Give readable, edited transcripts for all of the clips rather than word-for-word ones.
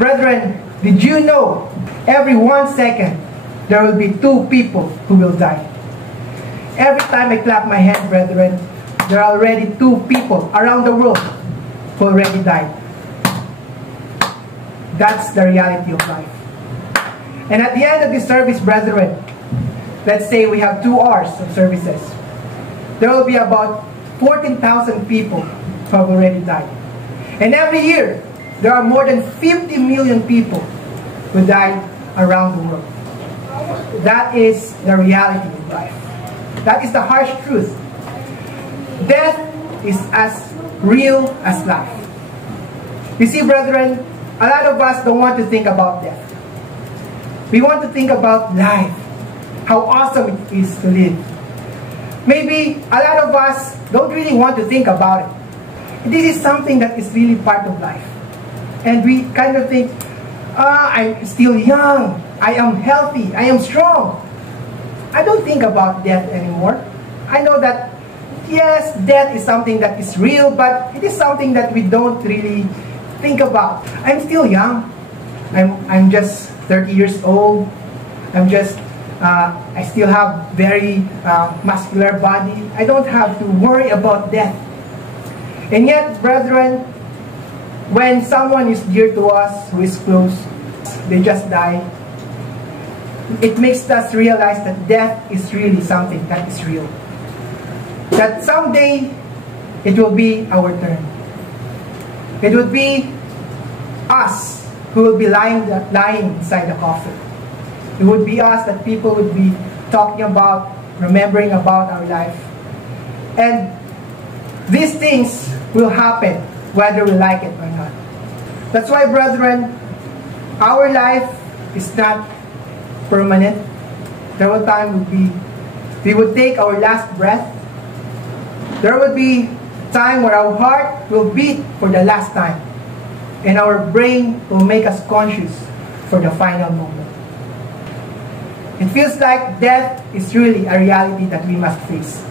Brethren, did you know every 1 second there will be 2 people who will die? Every time I clap my hand, brethren, there are already 2 people around the world who already died. That's the reality of life. And at the end of this service, brethren, let's say we have 2 hours of services. There will be about 14,000 people who have already died. And every year, there are more than 50 million people who die around the world. That is the reality of life. That is the harsh truth. Death is as real as life. You see, brethren, a lot of us don't want to think about death. We want to think about life, how awesome it is to live. Maybe a lot of us don't really want to think about it. This is something that is really part of life. And we kind of think, I'm still young, I am healthy, I am strong. I don't think about death anymore. I know that, yes, death is something that is real, but it is something that we don't really think about. I'm still young. I'm just 30 years old. I still have very muscular body. I don't have to worry about death. And yet, brethren, when someone is dear to us, who is close, they just die, it makes us realize that death is really something that is real. That someday, it will be our turn. It would be us who will be lying inside the coffin. It would be us that people would be talking about, remembering about our life. And these things will happen whether we like it or not. That's why, brethren, our life is not permanent. There will time we would take our last breath. There will be time where our heart will beat for the last time. And our brain will make us conscious for the final moment. It feels like death is really a reality that we must face.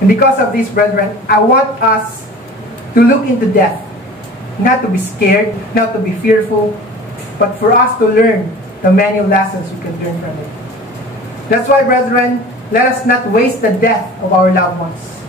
And because of this, brethren, I want us to look into death. Not to be scared, not to be fearful, but for us to learn the many lessons we can learn from it. That's why, brethren, let us not waste the death of our loved ones,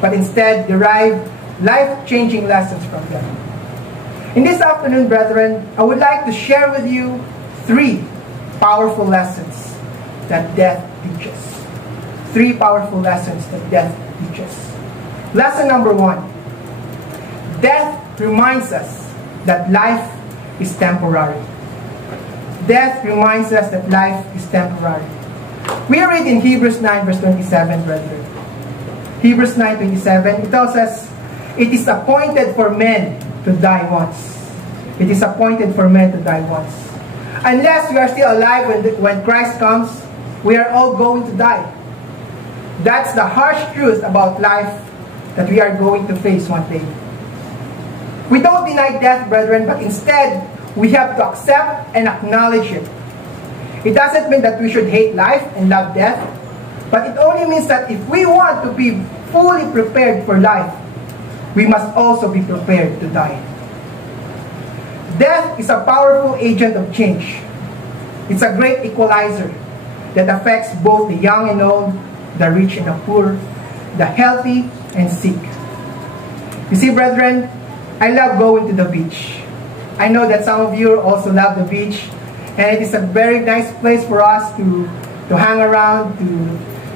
but instead derive life-changing lessons from them. In this afternoon, brethren, I would like to share with you 3 powerful lessons that death teaches. 3 powerful lessons that death teaches. Lesson number 1. Death reminds us that life is temporary. Death reminds us that life is temporary. We read in Hebrews 9 verse 27, brethren. Hebrews 9:27, it tells us, it is appointed for men to die once. It is appointed for men to die once. Unless we are still alive when Christ comes, we are all going to die. That's the harsh truth about life that we are going to face one day. We don't deny death, brethren, but instead, we have to accept and acknowledge it. It doesn't mean that we should hate life and love death, but it only means that if we want to be fully prepared for life, we must also be prepared to die. Death is a powerful agent of change. It's a great equalizer that affects both the young and old, the rich and the poor, the healthy and sick. You see, brethren, I love going to the beach. I know that some of you also love the beach, and it is a very nice place for us to hang around,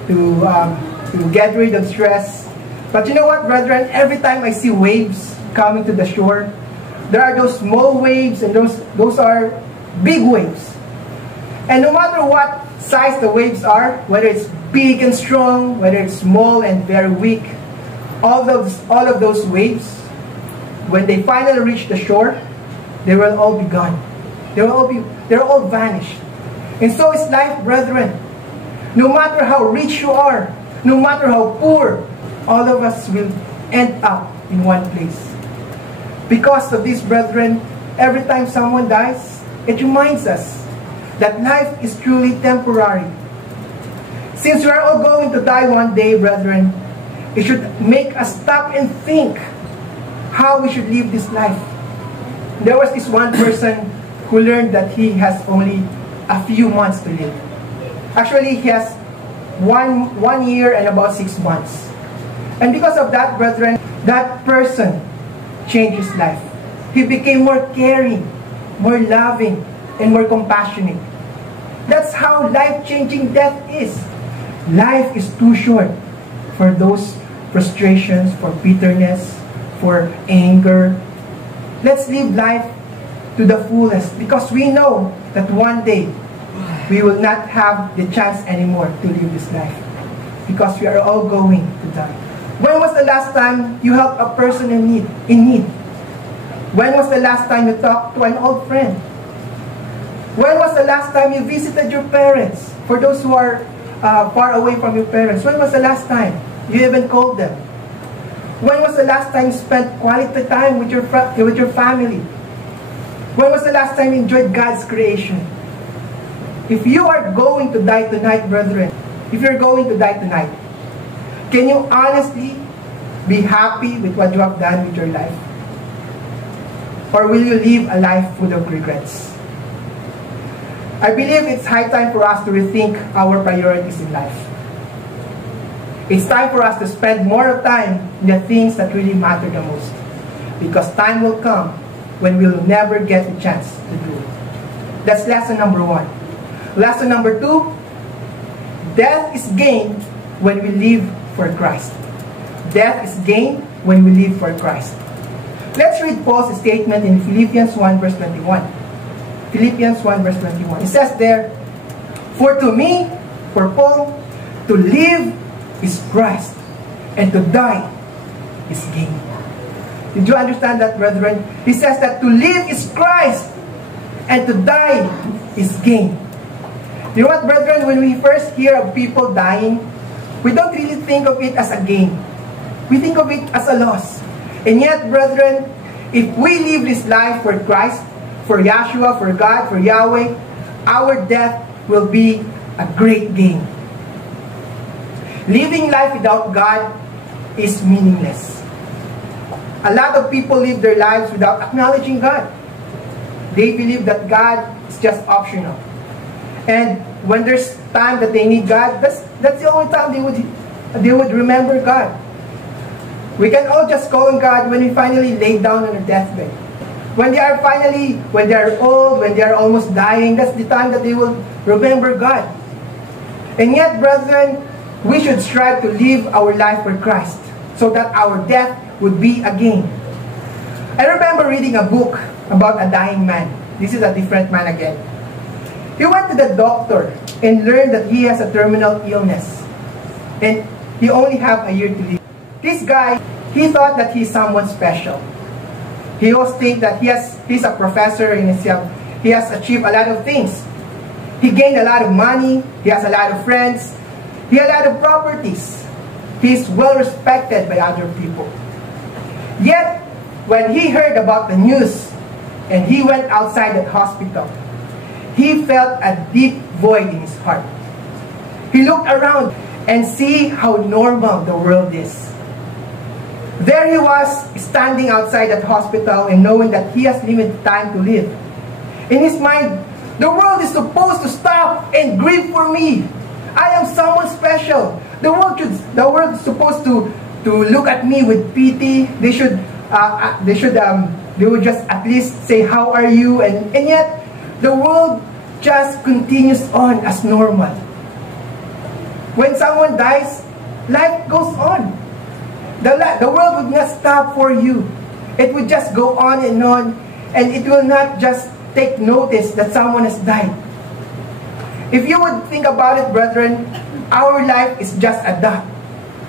to get rid of stress. But you know what, brethren? Every time I see waves coming to the shore, there are those small waves and those are big waves. And no matter what size the waves are, whether it's big and strong, whether it's small and very weak, all of those waves, when they finally reach the shore, they will all be gone. They'll all vanish. And so is life, brethren. No matter how rich you are, no matter how poor, all of us will end up in one place. Because of this, brethren, every time someone dies, it reminds us that life is truly temporary. Since we are all going to die one day, brethren, it should make us stop and think how we should live this life. There was this one person who learned that he has only a few months to live. Actually, he has one year and about 6 months. And because of that, brethren, that person changed his life. He became more caring, more loving, and more compassionate. That's how life-changing death is. Life is too short for those frustrations, for bitterness, for anger. Let's live life to the fullest, because we know that one day we will not have the chance anymore to live this life, because we are all going to die. When was the last time you helped a person in need? When was the last time you talked to an old friend? When was the last time you visited your parents? For those who are far away from your parents, when was the last time you even called them? When was the last time you spent quality time with your family? When was the last time you enjoyed God's creation? If you are going to die tonight, brethren, if you're going to die tonight, can you honestly be happy with what you have done with your life? Or will you live a life full of regrets? I believe it's high time for us to rethink our priorities in life. It's time for us to spend more time in the things that really matter the most. Because time will come when we'll never get a chance to do it. That's lesson number 1. Lesson number 2, death is gain when we live for Christ. Death is gain when we live for Christ. Let's read Paul's statement in Philippians 1 verse 21. Philippians 1 verse 21. It says there, "For to me," for Paul, "to live is Christ, and to die is gain." Did you understand that, brethren? He says that to live is Christ, and to die is gain. You know what, brethren? When we first hear of people dying, we don't really think of it as a gain. We think of it as a loss. And yet, brethren, if we live this life for Christ, for Yahshua, for God, for Yahweh, our death will be a great gain. Living life without God is meaningless. A lot of people live their lives without acknowledging God. They believe that God is just optional. And when there's time that they need God, that's the only time they would remember God. We can all just call on God when we finally lay down on a deathbed. When they are old, when they are almost dying, that's the time that they will remember God. And yet, brethren, we should strive to live our life for Christ, so that our death would be a gain. I remember reading a book about a dying man. This is a different man again. He went to the doctor and learned that he has a terminal illness, and he only has a year to live. This guy, he thought that he's someone special. He always thinks that he's a professor and he has achieved a lot of things. He gained a lot of money, he has a lot of friends, he has a lot of properties. He is well respected by other people. Yet, when he heard about the news and he went outside that hospital, he felt a deep void in his heart. He looked around and see how normal the world is. There he was, standing outside that hospital and knowing that he has limited time to live. In his mind, the world is supposed to stop and grieve for me. I am someone special. The world is supposed to look at me with pity. They would just at least say, "How are you?" And yet, the world just continues on as normal. When someone dies, life goes on. The world would not stop for you. It would just go on, and it will not just take notice that someone has died. If you would think about it, brethren, our life is just a dot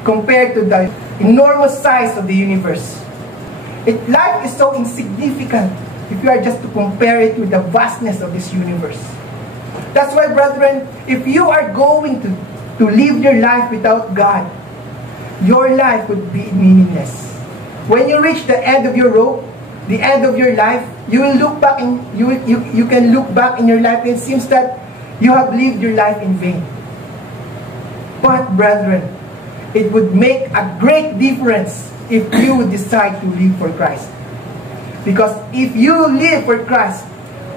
compared to the enormous size of the universe. Life is so insignificant if you are just to compare it with the vastness of this universe. That's why, brethren, if you are going to live your life without God, your life would be meaningless. When you reach the end of your rope, the end of your life, you will look back and you can look back in your life, and it seems that you have lived your life in vain. But, brethren, it would make a great difference if you would decide to live for Christ. Because if you live for Christ,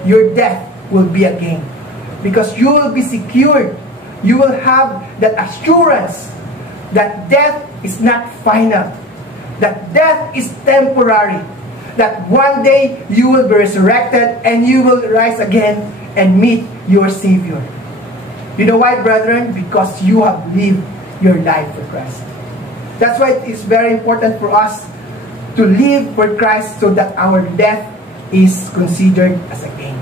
your death will be a gain. Because you will be secured. You will have that assurance that death is not final. That death is temporary. That one day you will be resurrected and you will rise again and meet your Savior. You know why, brethren? Because you have lived your life for Christ. That's why it is very important for us to live for Christ so that our death is considered as a gain.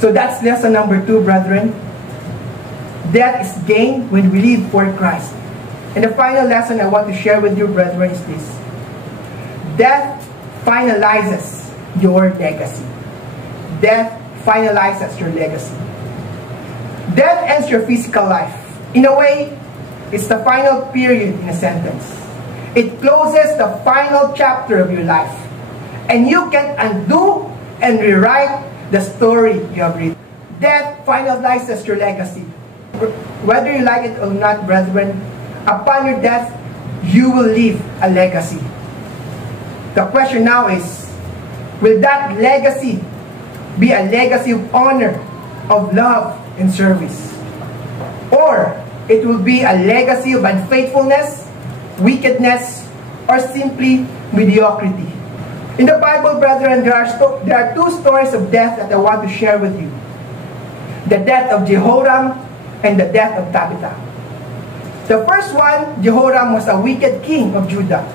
So that's lesson number 2, brethren. Death is gain when we live for Christ. And the final lesson I want to share with you, brethren, is this. Death finalizes your legacy. Death finalizes your legacy. Death ends your physical life. In a way, it's the final period in a sentence. It closes the final chapter of your life. And you can undo and rewrite the story you have written. Death finalizes your legacy. Whether you like it or not, brethren, upon your death, you will leave a legacy. The question now is, will that legacy be a legacy of honor, of love, and service? Or it will be a legacy of unfaithfulness, wickedness, or simply mediocrity? In the Bible, brethren, there are 2 stories of death that I want to share with you. The death of Jehoram and the death of Tabitha. The first one, Jehoram was a wicked king of Judah.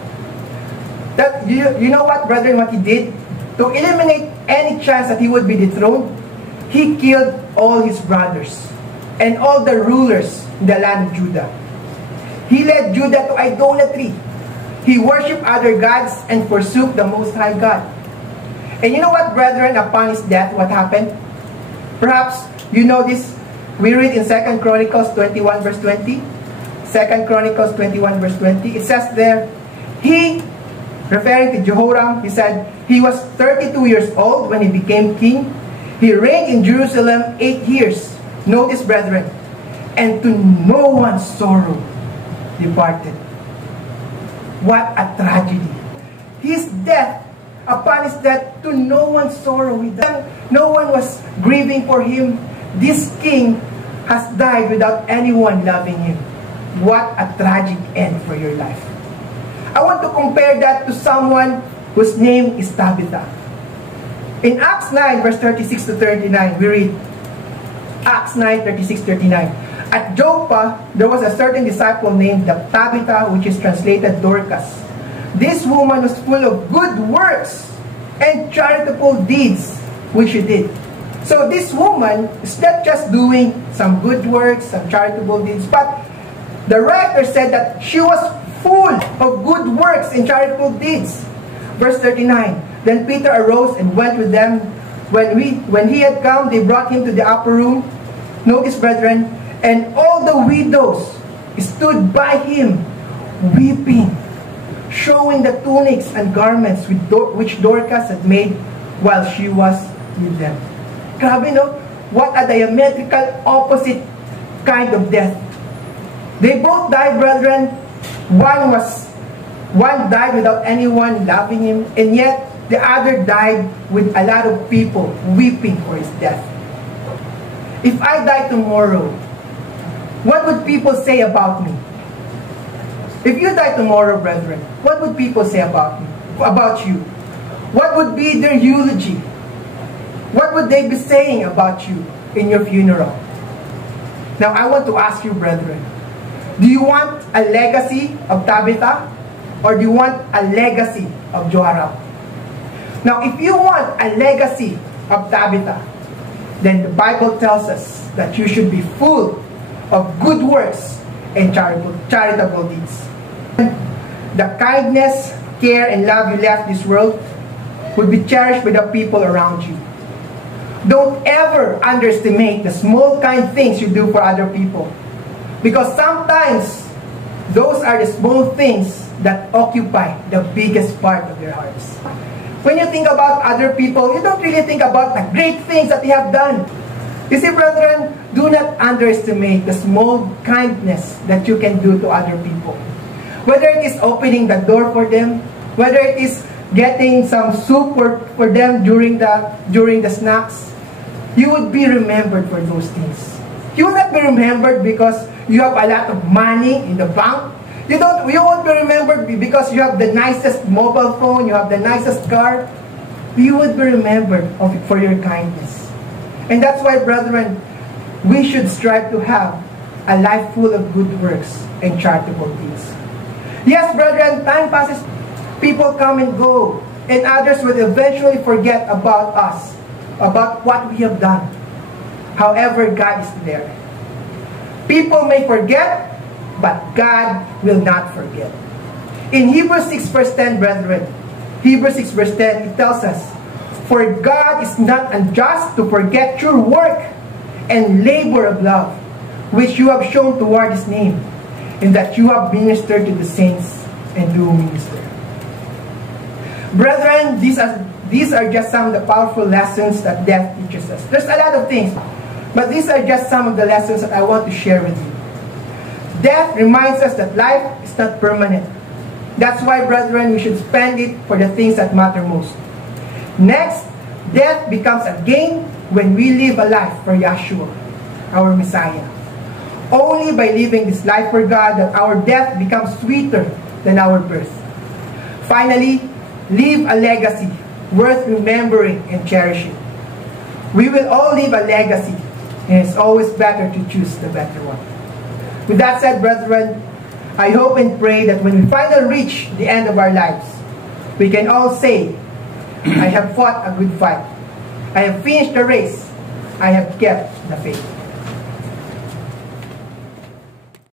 You know what, brethren, what he did? To eliminate any chance that he would be dethroned, he killed all his brothers and all the rulers in the land of Judah. He led Judah to idolatry. He worshipped other gods and forsook the Most High God. And you know what, brethren, upon his death, what happened? Perhaps you know this. We read in 2 Chronicles 21 verse 20. 2 Chronicles 21 verse 20. It says there, he, referring to Jehoram, he said, he was 32 years old when he became king. He reigned in Jerusalem 8 years. Notice, brethren, and to no one's sorrow departed. What a tragedy. His death, upon his death, to no one's sorrow. No one was grieving for him. This king has died without anyone loving him. What a tragic end for your life. I want to compare that to someone whose name is Tabitha. In Acts 9 verse 36 to 39, we read, Acts 9, 36, 39. At Joppa, there was a certain disciple named Tabitha, which is translated Dorcas. This woman was full of good works and charitable deeds, which she did. So this woman is not just doing some good works, some charitable deeds, but the writer said that she was full of good works and charitable deeds. Verse 39, then Peter arose and went with them. When he had come, they brought him to the upper room. Notice, brethren, and all the widows stood by him, weeping, showing the tunics and garments which Dorcas had made while she was with them. Grabe, no? What a diametrical opposite kind of death. They both died, brethren. One died without anyone loving him, and yet the other died with a lot of people weeping for his death. If I die tomorrow, what would people say about me? If you die tomorrow, brethren, what would people say about me, about you? What would be their eulogy? What would they be saying about you in your funeral? Now, I want to ask you, brethren, do you want a legacy of Tabitha, or do you want a legacy of Jehoram? Now, if you want a legacy of Tabitha, then the Bible tells us that you should be full of good works and charitable deeds. The kindness, care, and love you left this world will be cherished by the people around you. Don't ever underestimate the small kind things you do for other people. Because sometimes, those are the small things that occupy the biggest part of their hearts. When you think about other people, you don't really think about the great things that they have done. You see, brethren, do not underestimate the small kindness that you can do to other people. Whether it is opening the door for them, whether it is getting some soup for them during the snacks, you would be remembered for those things. You will not be remembered because you have a lot of money in the bank. You won't be remembered because you have the nicest mobile phone, you have the nicest car. You would be remembered for your kindness. And that's why, brethren, we should strive to have a life full of good works and charitable deeds. Yes, brethren, time passes, people come and go, and others will eventually forget about us, about what we have done. However, God is there. People may forget, but God will not forget. In Hebrews 6 verse 10, brethren, Hebrews 6 verse 10, it tells us, "For God is not unjust to forget your work and labor of love, which you have shown toward His name, and that you have ministered to the saints and do minister." Brethren, these are just some of the powerful lessons that death teaches us. There's a lot of things, but these are just some of the lessons that I want to share with you. Death reminds us that life is not permanent. That's why, brethren, we should spend it for the things that matter most. Next, death becomes a gain when we live a life for Yeshua, our Messiah. Only by living this life for God that our death becomes sweeter than our birth. Finally, leave a legacy worth remembering and cherishing. We will all leave a legacy, and it's always better to choose the better one. With that said, brethren, I hope and pray that when we finally reach the end of our lives, we can all say, "I have fought a good fight. I have finished the race. I have kept the faith."